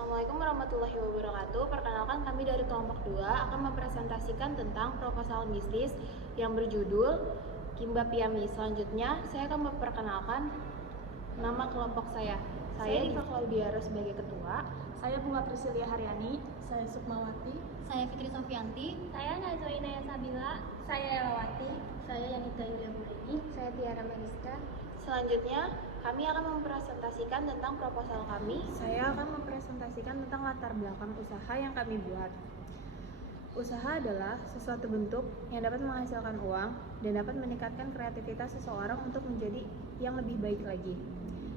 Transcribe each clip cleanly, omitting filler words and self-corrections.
Assalamualaikum warahmatullahi wabarakatuh. Perkenalkan, kami dari kelompok 2 akan mempresentasikan tentang proposal bisnis yang berjudul Kimbap Yummy. Selanjutnya, saya akan memperkenalkan nama kelompok saya. Saya Diva Claudiara sebagai ketua. Saya Bunga Priscilia Haryani. Saya Sukmawati. Saya Fitri Sofianti. Saya Najwa Inaya Sabila. Saya Elawati. Saya Yanita Yulia Murni. Saya Tiara Mariska. Selanjutnya, kami akan mempresentasikan tentang proposal kami. Saya akan mempresentasikan tentang latar belakang usaha yang kami buat. Usaha adalah sesuatu bentuk yang dapat menghasilkan uang dan dapat meningkatkan kreativitas seseorang untuk menjadi yang lebih baik lagi.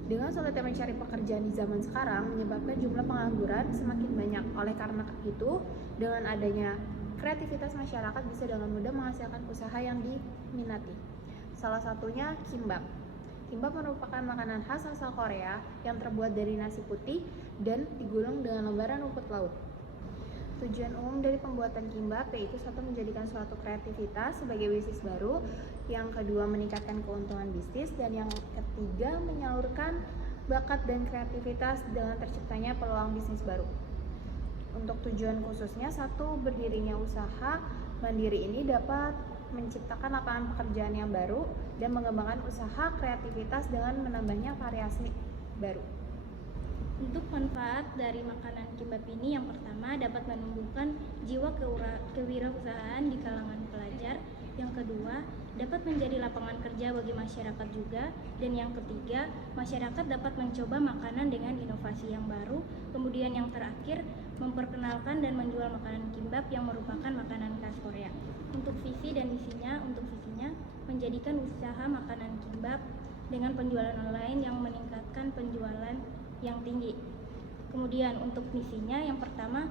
Dengan sulitnya mencari pekerjaan di zaman sekarang menyebabkan jumlah pengangguran semakin banyak. Oleh karena itu, dengan adanya kreativitas masyarakat bisa dengan mudah menghasilkan usaha yang diminati. Salah satunya kimbap. Kimbap merupakan makanan khas asal Korea yang terbuat dari nasi putih dan digulung dengan lembaran rumput laut. Tujuan umum dari pembuatan kimbap yaitu satu, menjadikan suatu kreativitas sebagai bisnis baru, yang kedua meningkatkan keuntungan bisnis, dan yang ketiga menyalurkan bakat dan kreativitas dengan terciptanya peluang bisnis baru. Untuk tujuan khususnya, satu, berdirinya usaha mandiri ini dapat menciptakan lapangan pekerjaan yang baru dan mengembangkan usaha kreativitas dengan menambahnya variasi baru. Untuk manfaat dari makanan kimbap ini, yang pertama dapat menumbuhkan jiwa kewirausahaan di kalangan pelajar. Yang kedua, dapat menjadi lapangan kerja bagi masyarakat juga. Dan yang ketiga, masyarakat dapat mencoba makanan dengan inovasi yang baru. Kemudian yang terakhir, memperkenalkan dan menjual makanan kimbap yang merupakan makanan khas Korea. Untuk visi dan misinya, menjadikan usaha makanan kimbap dengan penjualan online yang meningkatkan penjualan yang tinggi. Kemudian untuk misinya, yang pertama,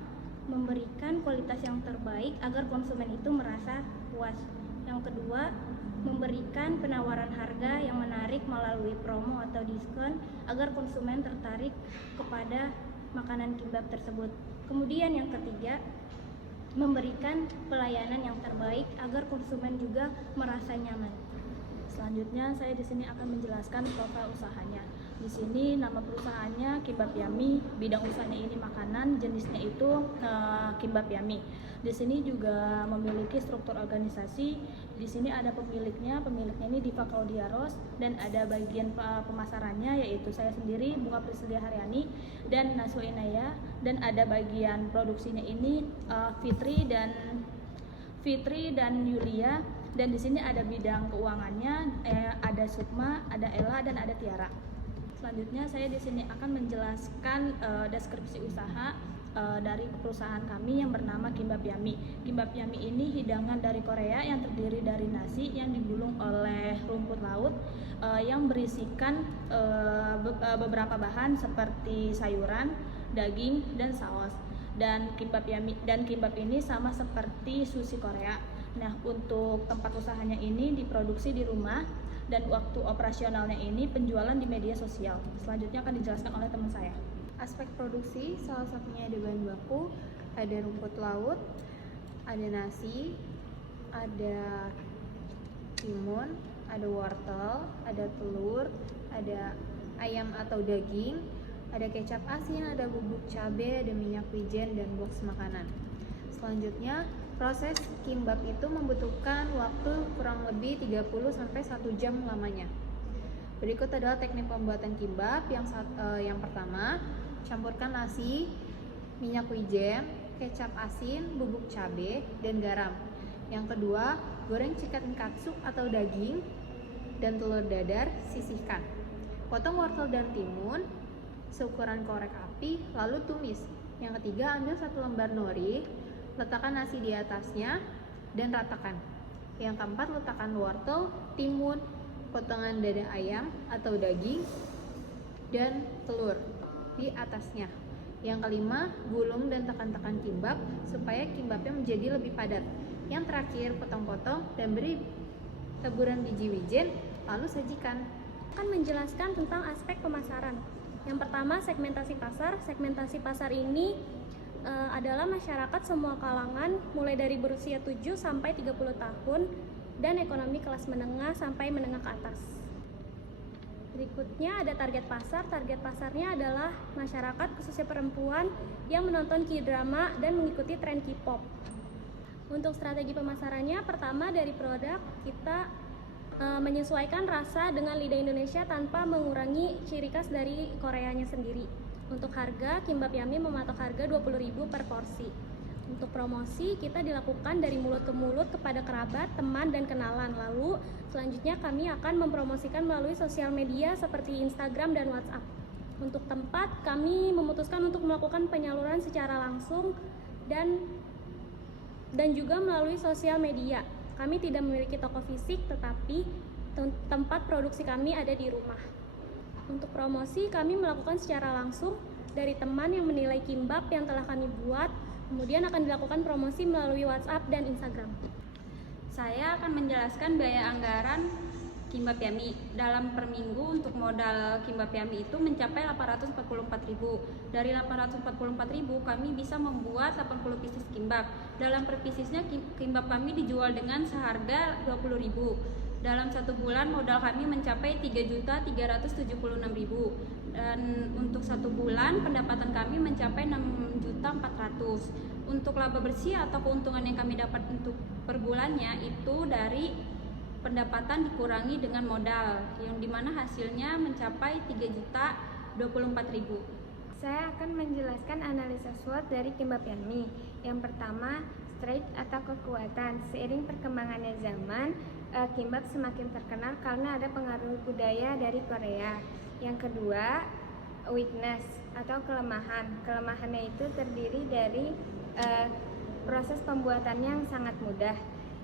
memberikan kualitas yang terbaik agar konsumen itu merasa puas. Yang kedua, memberikan penawaran harga yang menarik melalui promo atau diskon agar konsumen tertarik kepada makanan kimbap tersebut. Kemudian yang ketiga, memberikan pelayanan yang terbaik agar konsumen juga merasa nyaman. Selanjutnya, saya di sini akan menjelaskan profil usahanya. Di sini nama perusahaannya Kimbap Yummy, bidang usahanya ini makanan, jenisnya itu Kimbap Yummy. Di sini juga memiliki struktur organisasi. Di sini ada pemiliknya ini Diva Claudiaros, dan ada bagian pemasarannya yaitu saya sendiri Bunga Priscilia Haryani dan Najwa Inaya, dan ada bagian produksinya ini Fitri dan Yulia. Dan di sini ada bidang keuangannya, ada Sukma, ada Ella, dan ada Tiara. Selanjutnya saya di sini akan menjelaskan deskripsi usaha dari perusahaan kami yang bernama Kimbap Yummy. Kimbap Yummy ini hidangan dari Korea yang terdiri dari nasi yang digulung oleh rumput laut yang berisikan beberapa bahan seperti sayuran, daging, dan saus. Dan kimbap ini sama seperti sushi Korea. Nah, untuk tempat usahanya ini diproduksi di rumah, dan waktu operasionalnya ini penjualan di media sosial. Selanjutnya akan dijelaskan oleh teman saya. Aspek produksi, salah satunya ada bahan baku, ada rumput laut, ada nasi, ada timun, ada wortel, ada telur, ada ayam atau daging, ada kecap asin, ada bubuk cabai, ada minyak wijen, dan box makanan. Selanjutnya, proses kimbap itu membutuhkan waktu kurang lebih 30-1 jam lamanya. Berikut adalah teknik pembuatan kimbap. Yang pertama, campurkan nasi, minyak wijen, kecap asin, bubuk cabai, dan garam. Yang kedua, goreng chicken katsu atau daging dan telur dadar, sisihkan. Potong wortel dan timun seukuran korek api, lalu tumis. Yang ketiga, ambil 1 lembar nori, letakkan nasi di atasnya dan ratakan. Yang keempat, letakkan wortel, timun, potongan dada ayam atau daging, dan telur di atasnya. Yang kelima, gulung dan tekan-tekan kimbap supaya kimbapnya menjadi lebih padat. Yang terakhir, potong-potong dan beri taburan biji wijen, lalu sajikan. Akan menjelaskan tentang aspek pemasaran. Yang pertama, segmentasi pasar. Segmentasi pasar ini adalah masyarakat semua kalangan mulai dari berusia 7 sampai 30 tahun dan ekonomi kelas menengah sampai menengah ke atas. Berikutnya ada target pasar. Target pasarnya adalah masyarakat khususnya perempuan yang menonton K-drama dan mengikuti tren K-pop. Untuk strategi pemasarannya, pertama dari produk kita menyesuaikan rasa dengan lidah Indonesia tanpa mengurangi ciri khas dari Koreanya sendiri. Untuk harga, Kimbap Yummy mematok harga 20.000 per porsi. Untuk promosi, kita dilakukan dari mulut ke mulut kepada kerabat, teman, dan kenalan. Lalu, selanjutnya kami akan mempromosikan melalui sosial media seperti Instagram dan WhatsApp. Untuk tempat, kami memutuskan untuk melakukan penyaluran secara langsung dan juga melalui sosial media. Kami tidak memiliki toko fisik, tetapi tempat produksi kami ada di rumah. Untuk promosi, kami melakukan secara langsung dari teman yang menilai kimbap yang telah kami buat. Kemudian akan dilakukan promosi melalui WhatsApp dan Instagram. Saya akan menjelaskan biaya anggaran Kimbap Yummy. Dalam per minggu untuk modal Kimbap Yummy itu mencapai 844.000. Dari 844.000 kami bisa membuat 80 pieces kimbap. Dalam per piecesnya kimbap kami dijual dengan seharga 20.000. Dalam 1 bulan modal kami mencapai 3.376.000. Dan untuk 1 bulan pendapatan kami mencapai 6.400.000. Untuk laba bersih atau keuntungan yang kami dapat untuk per bulannya itu dari pendapatan dikurangi dengan modal, yang dimana hasilnya mencapai 3.024.000. Saya akan menjelaskan analisa SWOT dari Kimbap Yummy. Yang pertama, strength atau kekuatan. Seiring perkembangannya zaman, kimbap semakin terkenal karena ada pengaruh budaya dari Korea. Yang kedua, weakness atau kelemahan. Kelemahannya itu terdiri dari proses pembuatannya yang sangat mudah.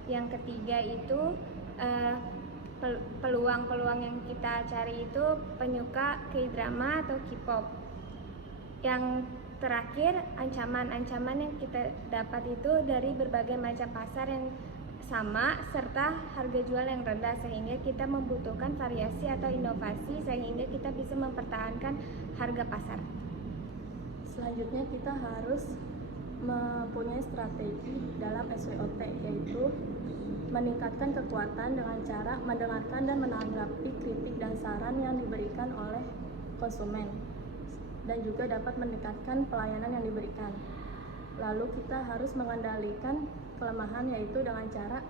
Yang ketiga itu peluang-peluang yang kita cari itu penyuka K-drama atau K-pop. Yang terakhir, ancaman-ancaman yang kita dapat itu dari berbagai macam pasar yang sama serta harga jual yang rendah, sehingga kita membutuhkan variasi atau inovasi sehingga kita bisa mempertahankan harga pasar. Selanjutnya kita harus mempunyai strategi dalam SWOT, yaitu meningkatkan kekuatan dengan cara mendengarkan dan menanggapi kritik dan saran yang diberikan oleh konsumen, dan juga dapat meningkatkan pelayanan yang diberikan. Lalu kita harus mengendalikan kelemahan, yaitu dengan cara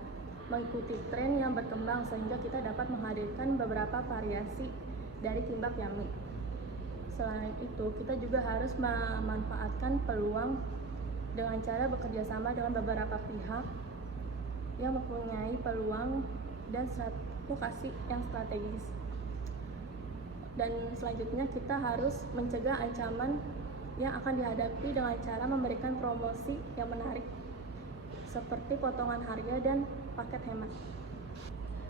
mengikuti tren yang berkembang sehingga kita dapat menghadirkan beberapa variasi dari Kimbap Yummy. Selain itu, kita juga harus memanfaatkan peluang dengan cara bekerja sama dengan beberapa pihak yang mempunyai peluang dan lokasi yang strategis. Dan selanjutnya kita harus mencegah ancaman yang akan dihadapi dengan cara memberikan promosi yang menarik seperti potongan harga dan paket hemat.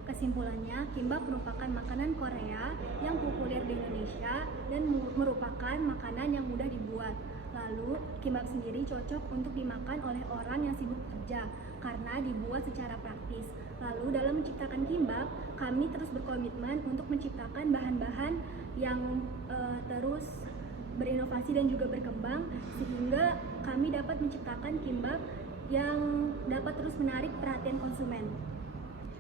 Kesimpulannya, kimbap merupakan makanan Korea yang populer di Indonesia dan merupakan makanan yang mudah dibuat. Lalu, kimbap sendiri cocok untuk dimakan oleh orang yang sibuk kerja karena dibuat secara praktis. Lalu, dalam menciptakan kimbap, kami terus berkomitmen untuk menciptakan bahan-bahan yang terus berinovasi dan juga berkembang, sehingga kami dapat menciptakan kimbap yang dapat terus menarik perhatian konsumen.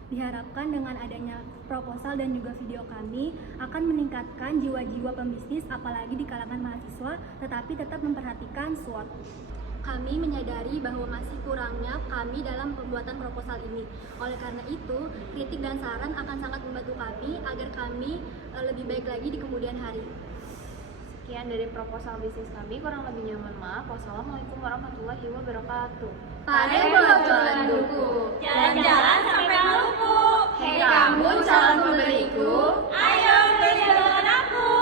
Diharapkan dengan adanya proposal dan juga video kami akan meningkatkan jiwa-jiwa pembisnis, apalagi di kalangan mahasiswa, tetapi tetap memperhatikan SWOT. Kami menyadari bahwa masih kurangnya kami dalam pembuatan proposal ini. Oleh karena itu, kritik dan saran akan sangat membantu kami agar kami lebih baik lagi di kemudian hari. Sekian dari proposal bisnis kami, kurang lebihnya mohon maaf. Wassalamualaikum warahmatullahi wabarakatuh. Pare bocoran buku, jalan-jalan sampai Maluku. Hei kamu calon pembeliku, ayo beli dengan aku.